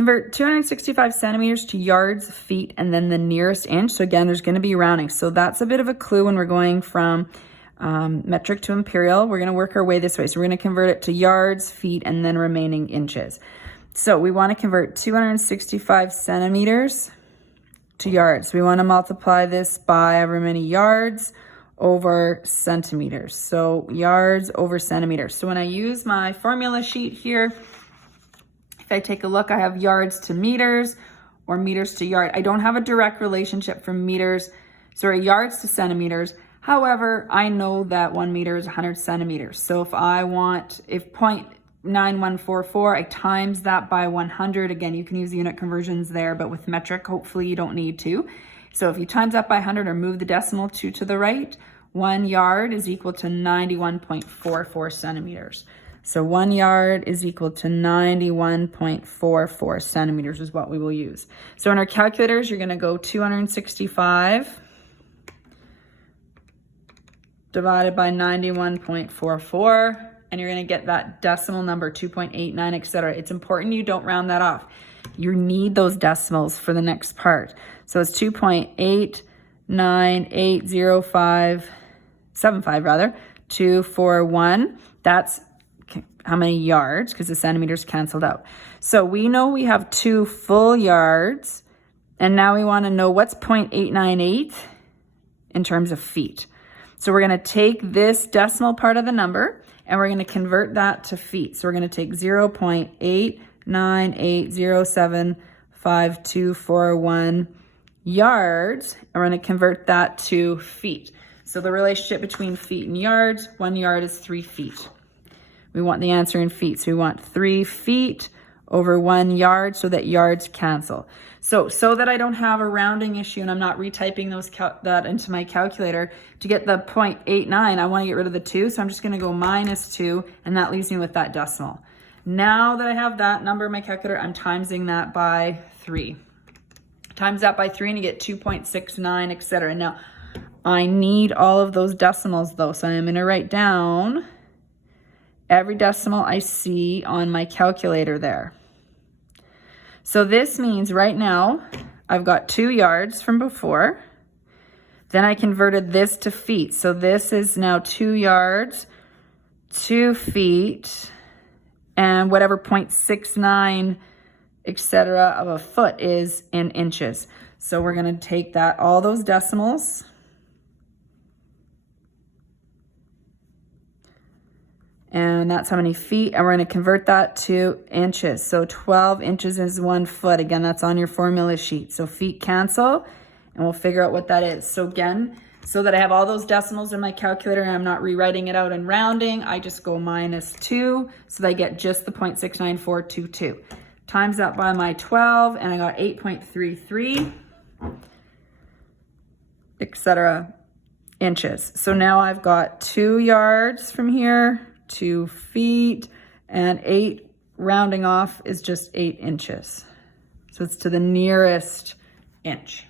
Convert 265 centimeters to yards, feet, and then the nearest inch. So again, there's going to be rounding. So that's a bit of a clue when we're going from metric to imperial. We're going to work our way this way. So we're going to convert it to yards, feet, and then remaining inches. So we want to convert 265 centimeters to yards. We want to multiply this by however many yards over centimeters. So yards over centimeters. So when I use my formula sheet here, if I take a look, I have yards to meters or meters to yard. I don't have a direct relationship from yards to centimeters. However, I know that 1 meter is 100 centimeters. So if 0.9144, I times that by 100. Again, you can use unit conversions there, but with metric, hopefully you don't need to. So if you times that by 100 or move the decimal 2 to the right, 1 yard is equal to 91.44 centimeters. So 1 yard is equal to 91.44 centimeters is what we will use. So in our calculators, you're going to go 265 divided by 91.44, and you're going to get that decimal number, 2.89, etc. It's important you don't round that off. You need those decimals for the next part. So it's 2.898075, 241. That's how many yards, because the centimeters canceled out. So we know we have 2 full yards, and now we want to know what's 0.898 in terms of feet. So we're going to take this decimal part of the number, and we're going to convert that to feet. So we're going to take 0.898075241 yards, and we're going to convert that to feet. So the relationship between feet and yards, 1 yard is 3 feet. We want the answer in feet. So we want 3 feet over 1 yard so that yards cancel. So that I don't have a rounding issue and I'm not retyping that into my calculator, to get the 0.89, I want to get rid of the 2. So I'm just going to go -2, and that leaves me with that decimal. Now that I have that number in my calculator, I'm timesing that by 3. Times that by 3 and you get 2.69, etc. Now, I need all of those decimals though. So I'm going to write down every decimal I see on my calculator there. So this means right now I've got 2 yards from before. Then I converted this to feet. So this is now 2 yards, 2 feet, and whatever 0.69, etc. of a foot is in inches. So we're going to take that, all those decimals, and that's how many feet, and we're going to convert that to inches. So 12 inches is 1 foot. Again, that's on your formula sheet. So feet cancel, and we'll figure out what that is. So again, so that I have all those decimals in my calculator and I'm not rewriting it out and rounding, I just go -2 so that I get just the 0.69422. Times that by my 12, and I got 8.33, etc. inches. So now I've got 2 yards from here, 2 feet, and 8 rounding off is just 8 inches. So it's to the nearest inch.